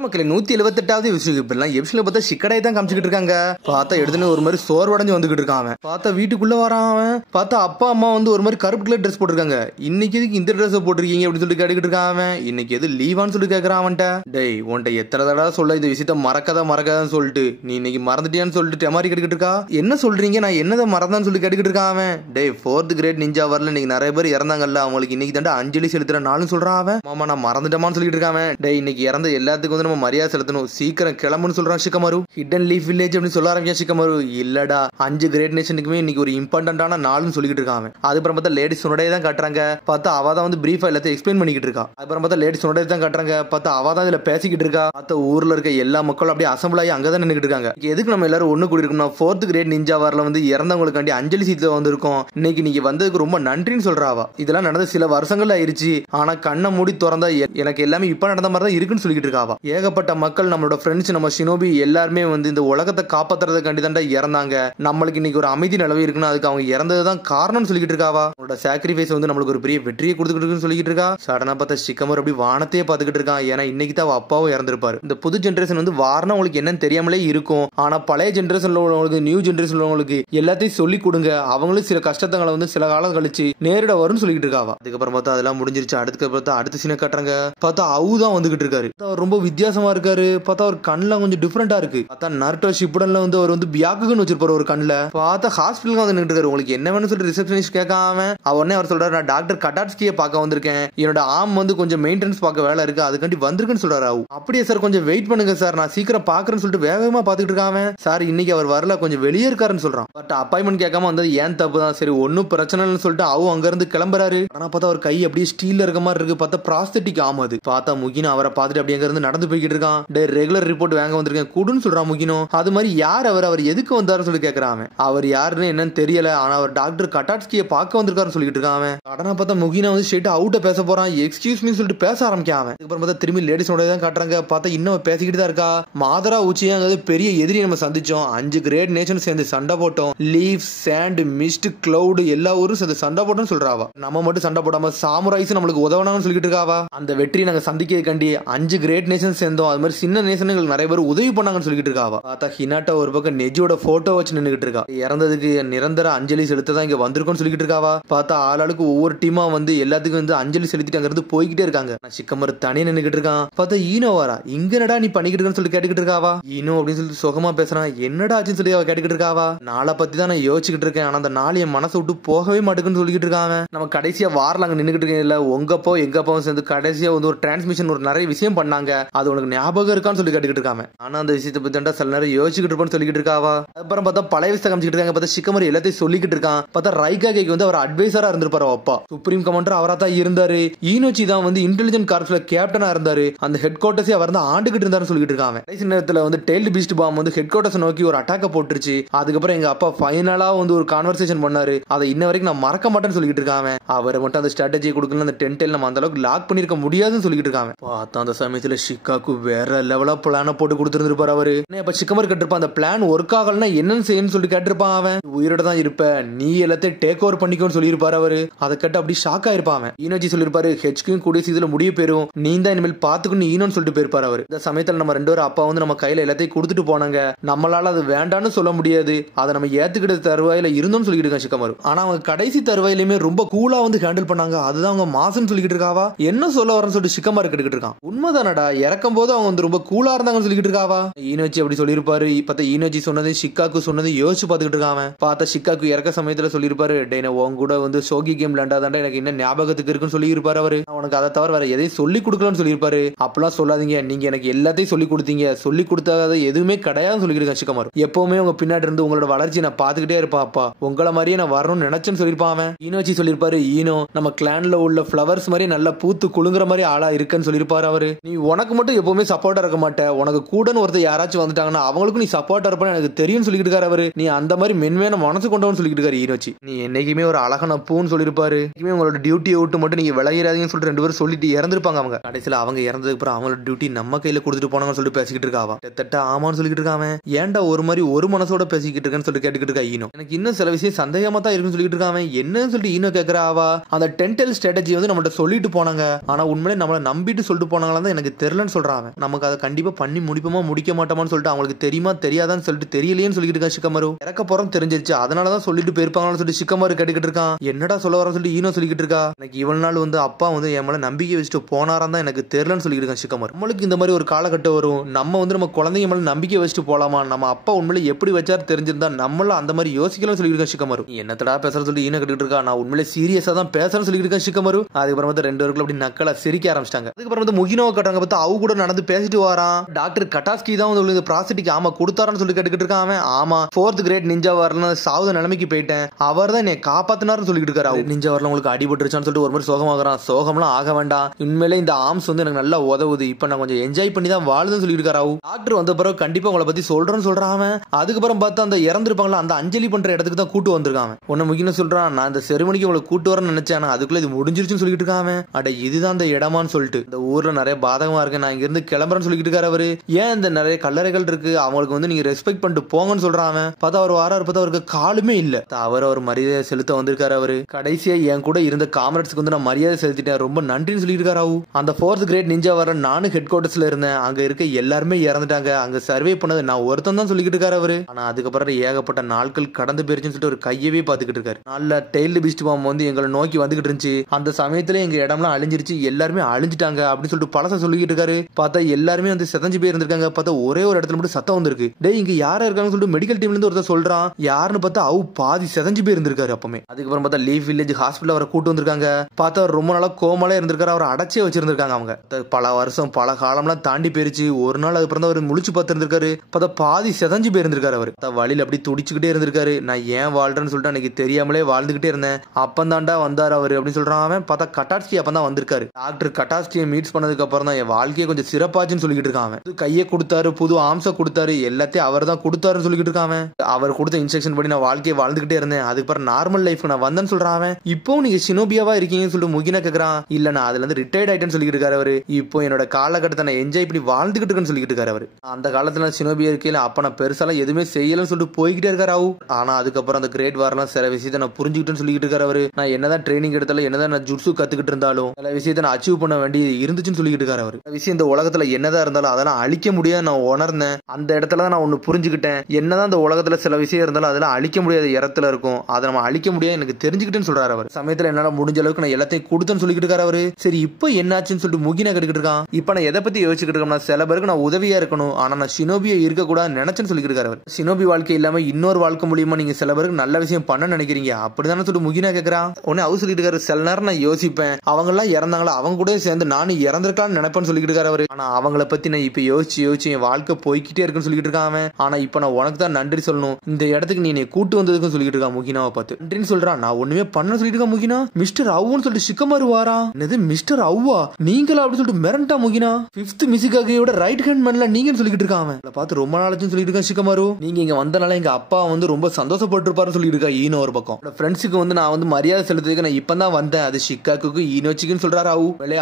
மக்களே 178வது விஷயம் இப்பெல்லாம் எபிசோட்ல பார்த்தா சிக்கடாய் தான் காமிச்சிட்டு இருக்காங்க. பார்த்தா எடுத்துன்னு ஒரு மாதிரி சோர்வடைஞ்சு வந்துகிட்டு இருக்கான் அவன். பார்த்தா வீட்டுக்குள்ள வரான் அவன். பார்த்தா அப்பா அம்மா வந்து ஒரு மாதிரி கருப்பு கலர் ட்ரெஸ் போட்டிருக்காங்க. இன்னைக்கு எதுக்கு இந்த ட்ரெஸ் போட்டிருக்கீங்க அப்படின்னு சொல்லி கேட்டுக்கிட்டு இருக்கான் அவன். இன்னைக்கு எது லீவான்னு சொல்லி கேட்கறான் அவன்கிட்ட. டேய் உன்ட்ட எத்தனை தடவை சொல்ல இந்த விஷயத்த மறக்காதான்னு சொல்லிட்டு நீ இன்னைக்கு மறந்துட்டியான்னு சொல்லிட்டு டெமாரி கேட்டுக்கிட்டு இருக்கா. என்ன சொல்றீங்க, நான் என்னதை மறந்தான்னு சொல்லி கேட்டுக்கிட்டு இருக்கான் அவன். டேய் 4th கிரேட் நிஞ்சா வரல, இன்னைக்கு நிறைய பேர் இறந்தாங்கல்ல, அவங்களுக்கு இன்னைக்கு தாண்டா அஞ்சலி செலுத்துற நாளும் சொல்றான் அவன். மாமா நான் மறந்துட்டமான்னு சொல்லிட்டு இருக்கான். டேய் இன்னைக்கு இறந்த எல்லாத்துக்கும் வந்து நம்ம மரியாதை செலுத்தணும், சீக்கிரம் கிளம்புன்னு சொல்றான் ஷிகமாரு. ஹிடன் லீஃப் வில்லேஜ் அப்படின்னு சொல்ல ஆரம்பிச்சா ஷிகமாரு. இல்லடா 5 கிரேட் நேஷனுக்குமே இன்னைக்கு ஒரு இம்பார்ட்டன்டான நாள்னு சொல்லிட்டு இருக்காங்க. அதுக்கப்புறம் பார்த்தா லேடி சுனடே தான் காட்டுறாங்க. பார்த்தா அவ தான் வந்து பிரீஃபா எல்லாத்தையும் எக்ஸ்பிளைன் பண்ணிக்கிட்டு இருக்கா. அதுக்கப்புறம் பார்த்தா லேடி சுனடே தான் காட்டுறாங்க. பார்த்தா அவ தான் இதுல பேசிக்கிட்டு இருக்கா. பார்த்தா ஊர்ல இருக்க எல்லா மக்களும் அப்படியே அசம்பிள் ஆகி அங்கதான் நின்னுட்டு இருக்காங்க. எதுக்கு நம்ம எல்லாரும் ஒண்ணு கூடி இருக்கோம்னா 4th கிரேட் நிஞ்சா வார்ல வந்து இறந்தவங்களுக்காண்டி அஞ்சலி சீட்ல வந்திருக்கோம். இன்னைக்கு நீங்க வந்ததுக்கு ரொம்ப நன்றின்னு சொல்றாவா. இதெல்லாம் நடந்த சில வருஷங்கள் ஆயிருச்சு, ஆனா கண்ணை மூடி திறந்தா எனக்கு எல்லாமே இப்ப நடந்த மாதிரி தான் இருக்குன்னு சொல்லிட்டு இருக்காவா. ஏகப்பட்ட மக்கள் நம்மளோட ஃப்ரெண்ட்ஸ் நம்ம ஷினோபி எல்லாருமே வந்து இந்த உலகத்தை காப்பாத்துறதுக்காண்டி தாண்டா இறந்தாங்க. நம்மளுக்கு இன்னைக்கு ஒரு அமைதி நிலவி இருக்குன்னு அதுக்கு அவங்க இறந்ததுதான் காரணம்னு சொல்லிட்டு இருக்காவா. அவனோட சாக்ரிஃபைஸ் வந்து நம்மளுக்கு ஒரு பெரிய வெற்றியை கொடுத்துக்கிட்டு இருக்குன்னு சொல்லிட்டு இருக்கா. சடனா பார்த்தா ஷிகமர் அப்படி வானத்தையே பார்த்துக்கிட்டு இருக்கான். ஏன்னா இன்னைக்கு தான் அவ அப்பாவும் இறந்திருப்பாரு. இந்த புது ஜென்ரேஷன் வந்து வாரணம் உங்களுக்கு என்னன்னு தெரியாமலே இருக்கும். ஆனா பழைய ஜென்ரேஷன்ல உள்ளவங்களுக்கு நியூ ஜென்ரேஷன் உள்ளவங்களுக்கு எல்லாத்தையும் சொல்லி கொடுங்க, அவங்களும் சில கஷ்டத்தங்களை வந்து சில காலம் கழிச்சு நேரிட வரும்னு சொல்லிட்டு இருக்காவா. அதுக்கப்புறம் பார்த்தா அதெல்லாம் முடிஞ்சிருச்சு. அடுத்த சீனை காட்டுறாங்க. பார்த்தா அவுதான் வந்துகிட்டு இருக்காரு. ரொம்ப வித்தியாசமா இருக்காரு. பார்த்தா அவர் கண்ணுல கொஞ்சம் டிஃபரெண்டா இருக்கு. பார்த்தா நருட்டோ ஷிப்புடன்ல வந்து அவர் வந்து பியாக்குன்னு வச்சிருப்பாரு ஒரு கண்ணுல. பார்த்தா ஹாஸ்பிட்டலுக்கு வந்து நின்று இருக்காரு. உங்களுக்கு என்ன வேணும்னு சொல்லி ரிசப்ஷனிஸ்ட் கேட்காம உடனே அவர் சொல்றாரு, நான் டாக்டர் கட்டாட்ஸ்கியை பார்க்க வந்திருக்கேன், என்னோட ஆம் வந்து கொஞ்சம் மெயின்டெனன்ஸ் பார்க்க வேலை இருக்கு, அதுக்காண்டி வந்திருக்குன்னு சொல்றாரு. அப்படியே சார் கொஞ்சம் வெயிட் பண்ணுங்க சார், நான் சீக்கிரம் பாக்குறேன்னு சொல்லிட்டு வேகமா பாத்துக்கிட்டு இருக்காங்க. சார் இன்னைக்கு அவர் வரல, கொஞ்சம் வெளியே இருக்காருன்னு சொல்றான். பட் அப்பாயின்மெண்ட் கேட்காம வந்தது ஏன் தப்பு தான். சரி ஒன்னும் பிரச்சனை இல்லைன்னு சொல்லிட்டு அவன் அங்க இருந்து கிளம்புறாரு. ஆனா பார்த்தா அவர் கை அப்படியே ஸ்டீல்ல இருக்க மாதிரி இருக்கு. பார்த்தா பிராஸ்தட்டிக் ஆமாது. பார்த்தா முகின் அவரை பார்த்துட்டு அப்படியே அங்க இருந்து நடந்து போய்கிட்டு இருக்கான். ரெகுலர் ரிப்போர்ட் வாங்க வந்திருக்கேன் கூடுன்னு சொல்றான் முகினோ. அது மாதிரி யார் அவர் எதுக்கு வந்தாருன்னு சொல்லி கேட்கறான். அவர் யாருன்னு என்னன்னு தெரியல, ஆனா அவர் டாக்டர் கட்டாட்ஸ்கியை பார்க்க வந்திருக்காருன்னு சொல்லிட்டு இருக்கான். உடனே பார்த்தா முகினா வந்து ஸ்ட்ரெயிட் அவுட்ட பேச போறான். எக்ஸ்கியூஸ் மீ சொல்லிட்டு பேச ஆரம்பிக்காம. அதுக்கப்புறம் பார்த்தா திரும்பி லேடிஸோட தான் காட்டுறாங்க. பார்த்தா இன்னும் பேசிக்கிட்டு தான் இருக்கா. மாதரா உச்சியாங்கிறது பெரிய எதிரி நம்ம சந்திச்சோம். 5 கிரேட் நேஷன் சேர்ந்து சண்டை போட்டோம். லீஃப் சாண்ட் மிஸ்ட் கிளவுட் எல்லா ஊரும் சேர்ந்து சண்டை போட்டோம்னு சொல்றாவா. நம்ம மட்டும் சண்டை போடாம சாமுராய்ஸ் நம்மளுக்கு உதவணும்னு சொல்லிட்டு இருக்காவா. அந்த வெற்றி நாங்க சந்திக்க கண்டி 5 கிரேட் நேஷன் சேர்ந்தோம், அது மாதிரி சின்ன நேஷன்களுக்கு நிறைய பேர் உதவி பண்ணாங்கன்னு சொல்லிட்டு இருக்காவா. பார்த்தா ஹினாட்டா ஒரு பக்கம் நெஜியோட போட்டோ வச்சு நின்னுகிட்டு இருக்கா. இறந்ததுக்கு நிரந்தர அஞ்சலி செலுத்த தான் இங்க வந்திருக்கோம்னு சொல்லிட்டு இருக்காவா. பார்த்தா ஆளாளுக்கு ஒவ்வொரு டீமா வந்து எல்லாத்துக்கும் வந்து அஞ்சலி செலுத்திட்டு அங்க இருந்து போய்கிட்டே இருக்காங்க. ஷிகமர் தனியா நின்னுகிட்டு இருக்கான். பார்த்தா ஈனோ வாரா. இங்க என்னடா நீ பண்ணிக்கிட்டு இருக்கன்னு சொல்லி கேட்டுக்கிட்டு இருக்காவா. ஈனோ அப்படின்னு சொல்லி சுகமா பேசுறான். என்னடா ஆச்சுன்னு சொல்லி அவ கேட்டுக்கிட்டு இருக்காவா. நாளை பத்தி தான் நான் யோசிச்சுக்கிட்டு இருக்கேன், ஆனா அந்த நாள் என் மனசை விட்டு போகவே மாட்டேங்குன்னு சொல்லிட்டு இருக்காங்க. நம்ம கடைசியா வாரல அங்க நின்னுகிட்டு இருக்கேன் இல்ல, உங்கப்போ எங்கப்பாவும் சேர்ந்து கடைசியா வந்து ஒரு டிரான்ஸ்மிஷன் ஒரு நிறைய விஷயம் பண்ணாங்க, அது உனக்கு ஞாபகம் இருக்கான்னு சொல்லி கேட்டுக்கிட்டு இருக்காங்க. ஆனா அந்த விஷயத்தை பத்தி சில நேரம் யோசிச்சுக்கிட்டு இருப்பான்னு சொல்லிட்டு இருக்காவா. அப்புறம் பார்த்தா பழைய விஷயத்தை காமிச்சிட்டு இருக்காங்க. பார்த்தா ஷிகமர் எல்லாத்தையும் சொல்லிக்கிட்டு இருக்கான். பார்த்தா ரைகாகேக்கு வந்து அவர் அட்வைசரா இருந்திருப்பாரு அப்பா. சுப்ரீம் கமாண்டர் அவரா தான் இருந்தாரு. ஈனோச்சி தான் வந்து இன்டெலிஜென்ட் கார்ப்ஸ்ல கேப்டனா இருந்தாரு. அந்த ஹெட் குவார்டர்ஸே அவர் தான் ஆண்டுகிட்டு இருந்தாருன்னு சொல்லிட்டு இருக்காங்க. கடைசி நேரத்துல வந்து டெய்ல்டு பீஸ்ட் பாம் வந்து ஹெட் குவார்டர்ஸ் நோக்கி ஒரு அட்டாக்க போட்டுருச்சு. அதுக்கப்புறம் எங்க அப்பா ஃபைனலா வந்து ஒரு கான்வர்சேஷன் பண்ணாரு, அதை இன்ன வரைக்கும் நான் மறக்க மாட்டேன்னு சொல்லிட்டு இருக்காங்க. அவரை மட்டும் அந்த ஸ்ட்ராட்டஜி கொடுக்கல, அந்த டென்டெல் நம்ம அந்த அளவுக்கு லாக் பண்ணிருக்க முடியாதுன்னு சொல்லிட்டு இருக்காங்க. பார்த்தா அந்த சமயத்துல ஷிகாக்கு வேற லெவலா பிளான போட்டு கொடுத்துருந்துருப்பாரு அவரு. அப்ப ஷிகமர் கேட்டிருப்பான், அந்த பிளான் ஒர்க் ஆகலன்னா என்னன்னு செய்யணும்னு சொல்லிட்டு கேட்டிருப்பான் அவன். உயிரோட தான் இருப்ப, நீ எல்லாத்தையும் டேக் ஓவர் பண்ணிக்கோன்னு சொல்லியிருப்பாரு அவரு. அதை கேட்டு அப்படி ஷாக் ஆயிருப்பான். ஈனோஜி சொல்லிருப்பாரு, ஹெச்கியும் கூடிய சீதுல முடிய போயிரும், நீ தான் இனிமேல் பாத்துக்கணும் ஈனோன்னு சொல்லிட்டு போயிருப்பாரு அவரு. இந்த சமயத்துல நம்ம 2 பேரும் அப்பா வந்து நம்ம கையில எல்லாத்தையும் கொடுத்துட்டு போனாங்க, நம்மளால அது வேண்டான்னு சொல்ல முடியாது, அதை நம்ம ஏத்துக்கிட்ட தருவாயில இருந்தோம்னு சொல்லிட்டு இருக்கான் ஷிகமரு. ஆனா அவங்க கடைசி தருவாயிலுமே ரொம்ப கூலா வந்து ஹேண்டில் பண்ணாங்க, அதுதான் அவங்க மாசம் சொல்லிட்டு இருக்காவா. என்ன சொல்ல வரன்னு சொல்லிட்டு ஷிகமர் கேட்டுக்கிட்டு இருக்கான். உண்மைதானடா, இறக்கும் போது அவங்க வந்து ரொம்ப கூலா இருந்தாங்கன்னு சொல்லிட்டு இருக்காவா. ஈனோச்சி அப்படி சொல்லிருப்பாரு. பார்த்தா ஈனோச்சி சொன்னது ஷிகாக்கு சொன்னது யோசிச்சு பாத்துக்கிட்டு இருக்கான். பார்த்தா ஷிகாக்கு இறக்க சமயத்துல சொல்லிருப்பாரு, டேய் உன் கூட வந்து சோகி கேம் விளையாண்டாதாண்டா எனக்கு என்ன ஞாபகத்துக்கு இருக்குன்னு சொல்லி இருப்பாரு அவரு. அவனுக்கு அதை தவிர வேற எதையும் சொல்லி கொடுக்கலன்னு சொல்லியிருப்பாரு. அப்பெல்லாம் சொல்லாதீங்க, நீங்க எனக்கு எல்லாத்தையும் சொல்லி கொடுத்தீங்க, சொல்லி கொடுத்தாத எதுவுமே கிடையாதுன்னு சொல்லிட்டு இருக்கான் ஷிகமர். எப்பவுமே உங்க பின்னாடி இருந்து உங்களோட வளர்ச்சி நான் பாத்துக்கிட்டே இருப்பேன் அப்பா, உங்களை மாதிரியே நான் வரணும்னு நினைச்சேன்னு சொல்லியிருப்பான் அவன். ஈனோச்சி சொல்லிருப்பாரு, ஈனோ நம்ம கிளான்ல உள்ள பிளவர்ஸ் மாதிரி நல்லா பூத்து குலுங்குற மாதிரி ஆளா இருக்குன்னு சொல்லியிருப்பாரு அவரு. நீ உனக்கு மட்டும் எப்பவுமே சப்போர்ட்டா இருக்க மாட்டே, உனக்கு கூடன்னு ஒருத்தர் யாராச்சும் வந்துட்டாங்கன்னா அவங்களுக்கும் நீ சப்போர்ட்டா இருப்பான்னு எனக்கு தெரியும் சொல்லிட்டு இருக்காரு அவரு. நீ அந்த மாதிரி மென்மையான மனசு கொண்டவன்னு சொல்லிட்டு இருக்காரு ஈனோச்சி. நீ என்னைக்குமே ஒரு அழகான பூன்னு சொல்லியிருப்பாரு. உங்களோட டியூட்டியை விட்டு மட்டும் நீங்க விளையிறாதீங்கன்னு சொல்லிட்டு 2 பேரும் சொல்லிட்டு இறந்துருப்பாங்க. அவங்க கடைசியில அவங்க இறந்ததுக்கு அப்புறம் அவங்களோட டியூட்டி நம்ம கையில கொடுத்துட்டு போனாங்கன்னு சொல்லிட்டு பேசிக்கிட்டு இருக்காவா. தட்ட ஆமான்னு சொல்லிட்டு இருக்காங்க. ஏன்டா ஒரு மாதிரி ஒரு மனசோட பேசிக்கிட்டு இருக்கேன்னு சொல்லி கேட்டுக்கிட்டு இருக்கா ஈனோ. எனக்கு இன்னும் சில விஷயம் சந்தேகமா தான் இருக்குன்னு சொல்லிட்டு இருக்காங்க. என்னன்னு சொல்லிட்டு ஈனோ கேட்கறாவா. அந்த டென்டெல் ஸ்ட்ராட்டஜி வந்து நம்மகிட்ட சொல்லிட்டு போனாங்க, ஆனா உண்மையிலே நம்மளை நம்பிட்டு சொல்லிட்டு போனாங்களா தான் எனக்கு தெரியலன்னு சொல்றான். சொல்றான். நமக்கு அதை கண்டிப்பா பண்ணி முடிப்போமா முடிக்க மாட்டோமான்னு சொல்லிட்டு அவங்களுக்கு தெரியுமா தெரியாதான்னு சொல்லிட்டு தெரியலையேன்னு சொல்லிட்டு இருக்கான் ஷிகமாரு. இறக்க போறோம் தெரிஞ்சிருச்சு, அதனாலதான் சொல்லிட்டு போயிருப்பாங்கன்னு சொல்லிட்டு ஷிகமாரு கேட்டுக்கிட்டு இருக்கான். என்னடா சொல்ல வரன்னு சொல்லிட்டு ஈனோ சொல்லிக்கிட்டு இருக்கா. எனக்கு இவ்வளவு நாள் வந்து அப்பா வந்து என் மேல நம்பிக்கை வச்சுட்டு போனாரான் தான் எனக்கு தெரியலன்னு சொல்லிட்டு இருக்கான் ஷிகமாரு. நம்மளுக்கு இந்த மாதிரி ஒரு காலகட்டம் வரும், நம்ம வந்து நம்ம குழந்தைங்க மேல நம்பிக்கை வச்சுட்டு போலாமா, நம்ம அப்பா உண்மையில எப்படி வச்சாரு தெரிஞ்சிருந்தா நம்மளும் அந்த மாதிரி யோசிக்கலாம் சொல்லிட்டு இருக்கான் ஷிகமாரு. என்னத்தடா பேசுற சொல்லி ஈனோ கேட்டுக்கிட்டு இருக்கா. நான் உண்மையிலே சீரியஸா தான் பேசுறேன்னு சொல்லிட்டு இருக்கேன் ஷிகமாரு. அதுக்கப்புறம் வந்து ரெண்டு பேருக்குள்ள அப்படி நக்கலா சிரிக்க ஆரம்பிச்சிட்டாங்க. அதுக்கப்புறம் வந்து முகினோவை கட்டுறாங்க பார்த்தா அவ கூட நடந்து பேசிட்டு வரான். டாக்டர் கட்டாஸ்கி தான் வந்து ப்ராஸ்டிக் ஆமா கொடுத்தாரான்னு சொல்லி கேட்டுக்கிட்டு இருக்கான். அவன் ஆமா 4th கிரேட் நிஞ்சா வரல சாவுத நிலைமைக்கு போயிட்டேன், அவர் தான் என்னை காப்பாத்தினார்னு சொல்லிட்டு இருக்காரு. நிஞ்சா வரல உங்களுக்கு அடிபட்டுருச்சான்னு சொல்லிட்டு ஒரு மாதிரி சோகமாகறான். சோகம்லாம் ஆக வேண்டாம், உண்மையிலே இந்த ஆர்ம்ஸ் வந்து எனக்கு நல்லா உதவுது, இப்ப நான் கொஞ்சம் என்ஜாய் பண்ணி தான் வாழுதுன்னு சொல்லிட்டு இருக்காரு. டாக்டர் வந்த பிறகு கண்டிப்பா உங்களை பத்தி சொல்றேன்னு சொல்றான். அதுக்கப்புறம் பார்த்தா அந்த இறந்துருப்பாங்களா அந்த அஞ்சலி பண்ற இடத்துக்கு தான் கூட்டு வந்திருக்காங்க. உன்ன முக்கியம் சொல்றான், நான் இந்த செரிமனிக்கு உங்களை கூட்டு வரேன்னு நினைச்சேன், அதுக்குள்ள இது முடிஞ்சிருச்சுன்னு சொல்லிட்டு இருக்காங்க. அட இதுதான் அந்த இடமான்னு சொல்லிட்டு இந்த ஊர்ல நிறைய பாதகமா இருக்கு, நான் இங்க இருந்து கிளம்புறேன்னு சொல்லிட்டு இருக்காரு அவரு. ஏன் இந்த நிறைய கல்லறைகள் இருக்கு அவங்களுக்கு வந்து நீங்க ரெஸ்பெக்ட் பண்ணிட்டு போங்கன்னு சொல்றாங்க. பார்த்தா அவர் வாராரு, பார்த்தா அவருக்கு காலுமே இல்ல. அவர் மரியாதை செலுத்த வந்திருக்காரு அவரு. கடைசியா என் கூட இருந்த காமரேட்ஸ்க்கு வந்து நான் மரியாதை செலுத்திட்டேன், ரொம்ப நன்றின்னு சொல்லிட்டு இருக்காரு. அந்த 4th கிரேட் நிஞ்சா வர நானும் ஹெட் குவார்டர்ஸ்ல இருந்தேன், அங்க இருக்க எல்லாருமே இறந்துட்டாங்க, அங்க சர்வே பண்ணது நான் ஒருத்தன் தான் சொல்லிட்டு இருக்காரு அவரு. ஆனா அதுக்கப்புறம் ஏகப்பட்ட நாட்கள் கடந்து போயிருச்சுன்னு சொல்லிட்டு ஒரு கையவே பாத்துக்கிட்டு இருக்காரு. நல்ல டெய்ல்டு பீஸ்ட் பாம் வந்து எங்களை நோக்கி வந்துகிட்டு இருந்துச்சு, அந்த சமயத்துல எங்க இடம்லாம் அழிஞ்சிருச்சு, எல்லாருமே அழிஞ்சிட்டாங்க அப்படின்னு சொல்லிட்டு பழச சொல்லிட்டு இருக்காரு. பார்த்தா எல்லாருமே வந்து செதஞ்சு போய் இருந்திருக்காங்க. பார்த்தா ஒரே ஒரு இடத்துல மட்டும் சத்தம் வந்திருக்கு. டேய் இங்க யாரா இருக்காங்கன்னு சொல்லிட்டு மெடிக்கல் டீம்ல இருந்து ஒருத்தர் சொல்றான். யாருன்னு பார்த்தா அவ பாதி செதஞ்சு போய் இருந்திருக்காரு. அப்பமே அதுக்கப்புறம் பார்த்தா லீஃப் வில்லேஜ் ஹாஸ்பிட்டல் அவரை கூட்டு வந்திருக்காங்க. பார்த்தா அவர் ரொம்ப நாளா கோமாலே இருந்திருக்காரு, அவரை அடைச்சே வச்சிருந்திருக்காங்க. அவங்க பல வருஷம் பல காலம்லாம் தாண்டி போயிருச்சு. ஒரு நாள் அதுக்கப்புறம் அவர் முழிச்சு பார்த்து இருந்திருக்காரு. பார்த்தா பாதி செதஞ்சு போய் இருந்திருக்காரு. அவர் வழியில் அப்படி துடிச்சுக்கிட்டே இருந்திருக்காரு. நான் ஏன் வாழ்றேன்னு சொல்லிட்டு எனக்கு தெரியாமலே வாழ்ந்துகிட்டே இருந்தேன், அப்பந்தாண்டா வந்தார் அவரு அப்படின்னு சொல்றான். அவன் பார்த்தா கட்டாஸ்கி அப்பதான் வந்திருக்காரு. டாக்டர் கட்டாஸ்கியை மீட்ஸ் பண்ணதுக்கு அப்புறம் தான் என் வாழ்க்கையை கொஞ்சம் சிறப்பாச்சுன்னு சொல்லிட்டு இருக்கான். கையை கொடுத்தாரு, புது ஆம்ச கொடுத்தாரு, எல்லாத்தையும் அவர் தான் கொடுத்தாருன்னு சொல்லிட்டு இருக்கான். அவர் கொடுத்த இன்ஸ்ட்ரக்ஷன் படி நான் வாழ்க்கையை வாழ்ந்துகிட்டே இருந்தேன், அதுக்கப்புறம் நார்மல் லைஃப் நான் வந்தேன்னு சொல்றான். இப்போ நீங்க ஷினோபியாவா இருக்கீங்கன்னு சொல்லிட்டு முகினா கேக்குறான். இல்ல நான் அதுல இருந்து ரிட்டையர்ட் ஆயிட்டேன்னு சொல்லிட்டு இருக்காரு அவரு. இப்போ என்னோட காலகட்டத்தை நான் என்ஜாய் பண்ணி வாழ்ந்துகிட்டு இருக்கேன்னு சொல்லிட்டு இருக்காரு அவரு. அந்த காலத்துல ஷினோபியா இருக்கையில அப்ப நான் பெருசாலாம் எதுவுமே செய்யலன்னு சொல்லிட்டு போய்கிட்டே இருக்காரு. ஆனா அதுக்கப்புறம் அந்த கிரேட் வார்லாம் சில விஷயத்தை நான் புரிஞ்சுக்கிட்டேன்னு சொல்லிட்டு இருக்காரு அவரு. நான் என்னதான் ட்ரைனிங் எடுத்தாலும் என்னதான் நான் ஜுட்சு கத்துக்கிட்டு இருந்தாலும் சில விஷயத்தை நான் அச்சீவ் பண்ண வேண்டியது இருந்துச்சுன்னு சொல்லிட்டு இருக்காரு அவரு. விஷயம் இந்த உலகத்துல என்னதான் இருந்தாலும் அதெல்லாம் அழிக்க முடியாது நான் உணர்ந்தேன். அந்த இடத்துல நான் ஒண்ணு புரிஞ்சுக்கிட்டேன், என்னதான் இந்த உலகத்துல சில விஷயம் இருந்தாலும் அதெல்லாம் அழிக்க முடியாத இடத்துல இருக்கும், அதை நம்ம அழிக்க முடியாது எனக்கு தெரிஞ்சுக்கிட்டேன்னு சொல்றாரு அவர். சமயத்துல என்னால முடிஞ்ச அளவுக்கு நான் எல்லாத்தையும் கொடுத்தேன்னு சொல்லிட்டு இருக்காரு அவரு. சரி இப்போ என்னாச்சுன்னு சொல்லிட்டு முகினா கேட்டுக்கிட்டு இருக்கான். இப்ப நான் எதை பத்தி யோசிச்சுக்கிட்டு இருக்கோம்னா சில பேருக்கு நான் உதவியா இருக்கணும், ஆனா நான் ஷினோபியா இருக்க கூடாதுன்னு நினைச்சேன்னு சொல்லிட்டு இருக்காரு அவர். ஷினோபி வாழ்க்கை இல்லாம இன்னொரு வாழ்க்கை மூலியமா நீங்க சில பேருக்கு நல்ல விஷயம் பண்ண நினைக்கிறீங்க அப்படிதானே சொல்லிட்டு முகினா கேக்குறான். உடனே அவர் சொல்லிட்டு இருக்காரு, சில நேரம் நான் யோசிப்பேன் அவங்க எல்லாம் இறந்தாங்களா அவங்க கூட சேர்ந்து நானும் இறந்திருக்கான்னு நினைப்பேன்னு சொல்லிட்டு இருக்காரு அவரு. ஆனா அவங்கள பத்தி நான் இப்ப யோசிச்சு என் வாழ்க்கை போய்கிட்டே இருக்குன்னு சொல்லிட்டு இருக்கான். ஆனா இப்ப நான் உனக்கு தான் நன்றி சொல்லணும், இந்த இடத்துக்கு நீ கூட்டு வந்ததுக்கு சொல்லிட்டு இருக்கான் முகினாவை பார்த்து. நன்றின்னு சொல்றான். நான் ஒண்ணுமே பண்ண சொல்லிட்டு இருக்கேன் முகினா. மிஸ்டர் அவ்வுன்னு சொல்லிட்டு ஷிகமாரு வாரா. என்னது மிஸ்டர் அவ்வா நீங்களா அப்படின்னு சொல்லிட்டு மிரண்டா முகினா. 5th மிசிகாகையோட ரைட் ஹேண்ட் மேன்ல நீங்கன்னு சொல்லிட்டு இருக்கான். பார்த்து ரொம்ப நாளாச்சுன்னு சொல்லிட்டு இருக்கான் ஷிகமாரு. நீங்க இங்க வந்தனால எங்க அப்பா வந்து ரொம்ப சந்தோஷப்பட்டு இருப்பாருன்னு சொல்லிட்டு இருக்கா ஈனோ. ஒரு பக்கம் ஃப்ரெண்ட்ஸுக்கு வந்து நான் வந்து மரியாதை செலுத்துறதுக்கு நான் இப்பதான் வந்தேன், அது ஷிகாக்கு ஈனோச்சிக்குன்னு சொல்றாரு.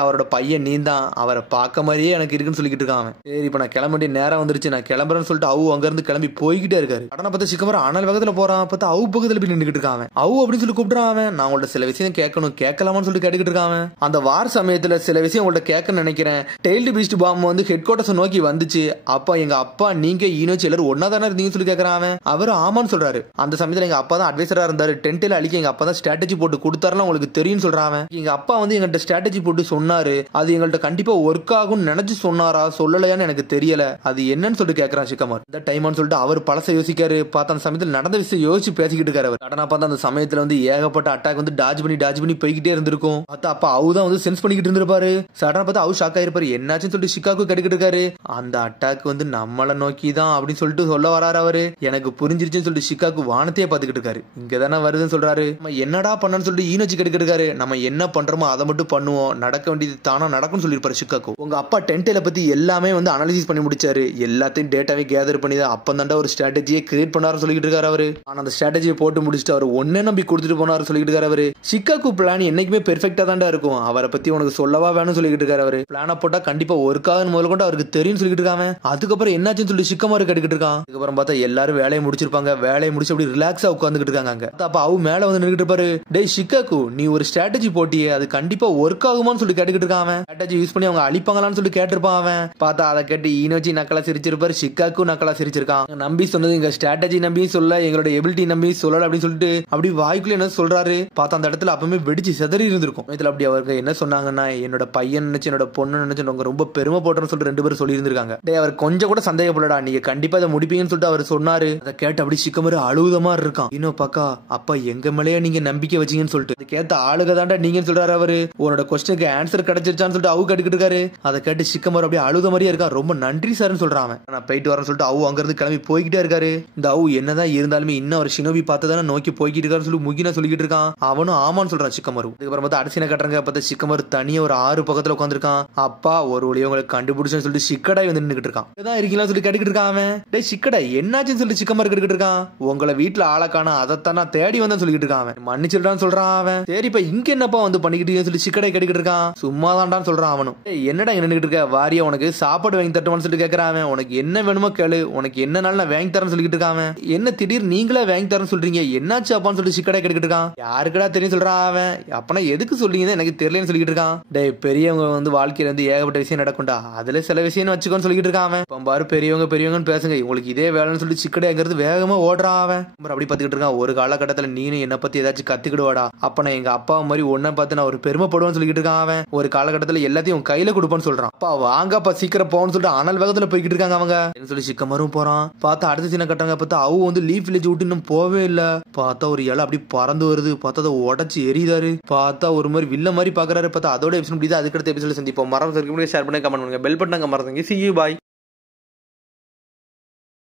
அவரோட பையன் நீ தான், அவரை பார்க்க மாதிரியே எனக்கு இருக்குன்னு சொல்லிட்டு இருக்கான். சரி இப்ப நான் கிளம்ப வேண்டிய நேரம் வந்துருச்சு, நான் கிளம்புறேன்னு சொல்லிட்டு அங்க இருந்து கிளம்பி போய்கிட்டே இருக்காரு. கடனை பார்த்து ஷிகமாரு அனல் வேகத்துல போறான். பார்த்தா பக்கத்துல போய் நின்றுட்டு இருக்கான். அப்படின்னு சொல்லி கூப்பிடுறான். நான் உங்கள்ட்ட சில விஷயம் கேட்கணும் கேட்கலாமான்னு சொல்லி கேட்டுக்கிட்டு இருக்கான். அந்த வார் சமயத்துல சில விஷயம் உங்கள்ட்ட கேட்க நினைக்கிறேன். டெய்ல்டு பீஸ்ட் பாம் வந்து ஹெட் குவார்டர்ஸ் நோக்கி வந்துச்சு, அப்பா எங்க அப்பா நீங்க ஈனோச்சி எல்லாரும் ஒன்னா தானே இருந்தீங்கன்னு சொல்லி கேட்கறான். அவரு ஆமான்னு சொல்றாரு. அந்த சமயத்துல எங்க அப்பா தான் அட்வைசரா இருந்தாரு, டென்ட்ல அழிக்க எங்க அப்பா தான் ஸ்ட்ராட்டஜி போட்டு கொடுத்தாருலாம் உங்களுக்கு தெரியும் சொல்றான். எங்க அப்பா வந்து எங்கள்கிட்ட ஸ்ட்ராட்டஜி போட்டு சொன்னாரு, அது எங்கள்கிட்ட கண்டிப்பா ஒர்க் ஆகும் நினைச்சு சொன்னாரா சொல்லலையான்னு எனக்கு தெரியல, அது என்னன்னு சொல்லிட்டு கேட்கறான் ஷிகமார். இந்த டைம்னு சொல்லிட்டு அவர் பழச யோசிக்காரு. பார்த்த அந்த சமயத்தில் நடந்த விஷயம் யோசிச்சு பேசிக்கிட்டு இருக்காரு. அவர் கடனா பார்த்தா அந்த சமயத்துல வந்து ஏகப்பட்ட அட்டாக் வந்து டாஜ் பண்ணி போய்கிட்டே இருந்திருக்கும். பார்த்தா அப்பா தான் வந்து சென்ஸ் பண்ணிக்கிட்டு இருந்திருப்பாரு. சடனா பார்த்தா ஷாக் ஆயிருப்பாரு, என்னாச்சுன்னு சொல்லிட்டு ஷிகாக்கு கேட்டுக்கிட்டு இருக்காரு. அந்த அட்டாக் வந்து நம்மள நோக்கி தான் அப்படின்னு சொல்லிட்டு சொல்ல வராரு அவரு. எனக்கு புரிஞ்சிருச்சுன்னு சொல்லிட்டு ஷிகாக்கு வானத்தையே பாத்துக்கிட்டு இருக்காரு. இங்கதானே வருதுன்னு சொல்றாரு. நம்ம என்னடா பண்ணன்னு சொல்லிட்டு ஈனோச்சி கேட்டுக்கிட்டு இருக்காரு. நம்ம என்ன பண்றோமோ அதை மட்டும் பண்ணுவோம், நடக்க வேண்டியது தானா நடக்கும்னு சொல்லிருப்பாரு ஷிகாக்கு. உங்க அப்பா டென்ட்ல பத்தி எல்லாமே வந்து அனாலிசிஸ் பண்ணி முடிச்சாரு, எல்லாத்தையும் டேட்டாவே கேதர் பண்ணி தான் அப்பந்தாண்டா ஒரு ஸ்ட்ராட்டஜியை கிரியேட் பண்ணாரு சொல்லிட்டு இருக்காரு அவரு. ஆனா அந்த ஸ்ட்ராட்டஜியை போட்டு முடிச்சுட்டு அவர் ஒன்னே நம்பி கொடுத்துட்டு போனாரு சொல்லிட்டு இருக்காரு அவரு. ஷிகாக்கு பிளான் என்னைக்குமே பெர்ஃபெக்ட்டா தான்டா இருக்கும், அவரை பத்தி உனக்கு சொல்லவா வேணும்னு சொல்லிட்டு இருக்காரு அவரு. பிளான போட்டா கண்டிப்பா ஒர்க் ஆகுன்னு முதல்ல கொண்டு அவருக்கு தெரியும் சொல்லிட்டு இருக்காங்க. அதுக்கப்புறம் என்னாச்சுன்னு சொல்லி ஷிகமாரு கேட்டுக்கிட்டு இருக்கான். அதுக்கப்புறம் பார்த்தா எல்லாரும் வேலையை முடிச்சிருப்பாங்க, வேலையை முடிச்சு அப்படி ரிலாக்ஸா உட்காந்துக்கிட்டு இருக்காங்க. அப்ப அவ மேல வந்து நின்றுட்டு இருப்பாரு. டேய் ஷிகாக்கு நீ ஒரு ஸ்ட்ராட்டஜி போட்டியே, அது கண்டிப்பா ஒர்க் ஆகுமான்னு சொல்லி கேட்டுக்கிட்டு இருக்காங்க. ஸ்ட்ராட்டஜி யூஸ் பண்ணி அவங்க அழிப்பாங்களான்னு சொல்லி சொல்லிட்டு கேட்டிருப்பான் அவன். பார்த்தா அதை கேட்டு ஈனோச்சி நக்கலா சிரிச்சிருப்பாரு, சிக்காக்கும் நக்கலா சிரிச்சிருக்கான். நம்பி சொன்னது எங்க ஸ்ட்ராட்டஜி நம்பியும் சொல்ல, எங்களோட எபிலிட்டி நம்பியும் சொல்லல அப்படின்னு சொல்லிட்டு அப்படி வாய்க்குள்ள என்ன சொல்றாரு. பார்த்தா அந்த இடத்துல அப்பவுமே வெடிச்சு செதறி இருந்திருக்கும். இதுல அப்படி அவருக்கு என்ன சொன்னாங்கன்னா, என்னோட பையன் நினைச்சு என்னோட பொண்ணு நினைச்சு உங்க ரொம்ப பெருமை போட்டோன்னு சொல்லிட்டு 2 பேரும் சொல்லி இருந்திருக்காங்க. அவர் கொஞ்சம் கூட சந்தேகப்படடா, நீங்க கண்டிப்பா அதை முடிப்பீங்கன்னு சொல்லிட்டு அவர் சொன்னாரு. அதை கேட்டு அப்படி சிக்கமரு அழுத மாதிரி இருக்கான். இன்னும் பாக்கா அப்பா எங்க மேலேயே நீங்க நம்பிக்கை வச்சீங்கன்னு சொல்லிட்டு கேட்ட ஆளுக தாண்டா நீங்கன்னு சொல்றாரு அவரு. உன்னோட கொஸ்டினுக்கு ஆன்சர் கிடைச்சிருச்சான்னு சொல்லிட்டு அவு கேட்டுக்கிட்டு இருக்காரு. அதை கேட்டு சிக்கமரு அப்படியே அழுத மாதிரியே இருக்கா. ரொம்ப நன்றி சார்னு சொல்றான். நான் போயிட்டு வரேன்னு சொல்லிட்டு அவு அங்க இருந்து கிளம்பி போய்கிட்டே இருக்காரு. இந்த அவு என்னதான் இருந்தாலுமே இன்னும் அவர் ஷினோபி பார்த்ததானே நோக்கி போய்கிட்டு இருக்காரு சொல்லி முகினா சொல்லிக்கிட்டு இருக்கான். அவனும் ஆமான்னு சொல்றான் சிக்கமரு. அதுக்கப்புறம் பார்த்தா அரிசினை கட்டுறாங்க. பார்த்தா சிக்கமரு தனியா ஒரு 6 பக்கத்துல உட்காந்துருக்கான். அப்பா ஒரு வழியை உங்களுக்கு கண்டுபிடிச்சுன்னு சொல்லிட்டு சிக்கடாய் வந்து நின்றுட்டு இருக்கான். இதான் இருக்கீங்களா சொல்லி கேட்டுக்கிட்டு இருக்கான் அவன். டேய் சிக்கடா என்னாச்சுன்னு சொல்லிட்டு சிக்கமரு கேட்டுக்கிட்டு இருக்கான். உங்களை வீட்டுல ஆளக்கான அதைத்தான் நான் தேடி வந்தேன்னு சொல்லிட்டு இருக்கான் அவன். மன்னிச்சிடான்னு சொல்றான் அவன். சரிப்பா இங்க என்னப்பா வந்து பண்ணிக்கிட்டு சொல்லி சிக்கடை கேட்டுக்கிட்டு இருக்கான். சும்மா தான்டான்னு சொல்றான் அவனும். என்னடா இங்க நின்னுக்கிட்டு இருக்க, வாரியா உனக்கு சாப்பாடு வாங்கி தட்டுவான்னு சொல்லிட்டு கேட்கறான் அவன். உனக்கு என்ன வேணுமோ கேளு, உனக்கு என்னனாலும் நான் வாங்கி தரேன்னு சொல்லிட்டு இருக்கான் அவன். என்ன திடீர் நீங்களே வாங்கி தரேன்னு சொல்றீங்க, என்னாச்சு அப்பான்னு சொல்லிட்டு சிக்கடை கேட்டுக்கிட்டு இருக்கான். யாருக்கடா தெரியும் சொல்றான் அவன். அப்பனா எதுக்கு சொல்றீங்க எனக்கு தெரியலன்னு சொல்லிட்டு இருக்கான். டேய் பெரியவங்க வந்து வாழ்க்கையில வந்து ஏகப்பட்ட விஷயம் நடக்கும்டா, அதுல சில விஷயம் வச்சுக்கோன்னு சொல்லிட்டு இருக்கான் அவன். இப்போ பாரு பெரியவங்கன்னு பேசுங்க, உங்களுக்கு இதே வேலைன்னு சொல்லிட்டு சிக்கடை அங்கிறது வேகமா ஓடுறான் அவன். அப்படி பாத்துக்கிட்டு இருக்கான். ஒரு காலகட்டத்துல நீனும் என்ன பத்தி ஏதாச்சும் கத்துக்கிடுவாடா, அப்ப நான் எங்க அப்பா மாதிரி ஒன்ன பார்த்து நான் ஒரு பெருமைப்படுவேன்னு சொல்லிட்டு இருக்கான் அவன். ஒரு காலகட்டத்துல எல்லாத்தையும் கையில கொடுப்பான்னு சொல்றான். அப்பா வாங்கப்பா சீக்கிரம் போன்னு சொல்லிட்டு அனல் வேகத்துல போய்கிட்டு இருக்காங்க அவங்க. சொல்லி சிக்கமரும் போறான். பார்த்தா அடுத்த சின்ன கட்டாங்க. பார்த்தா அவ வந்து லீஃப் வில்லேஜ் விட்டு இன்னும் போவே இல்ல. பார்த்தா ஒரு இலை அப்படி பறந்து வருது. பார்த்தா அதை உடச்சு எரியுதாரு. பார்த்தா ஒரு மாதிரி வில்ல மாதிரி பாக்குறாரு. பார்த்தா அதோட எபிசோட் முடியுது. அதுக்கடுத்த எபிசோட சந்திப்போம். மறந்து ஷேர் பண்ணி கமெண்ட் பண்ணுங்க. பெல் பட்டன் மறந்துங்க. See you bye.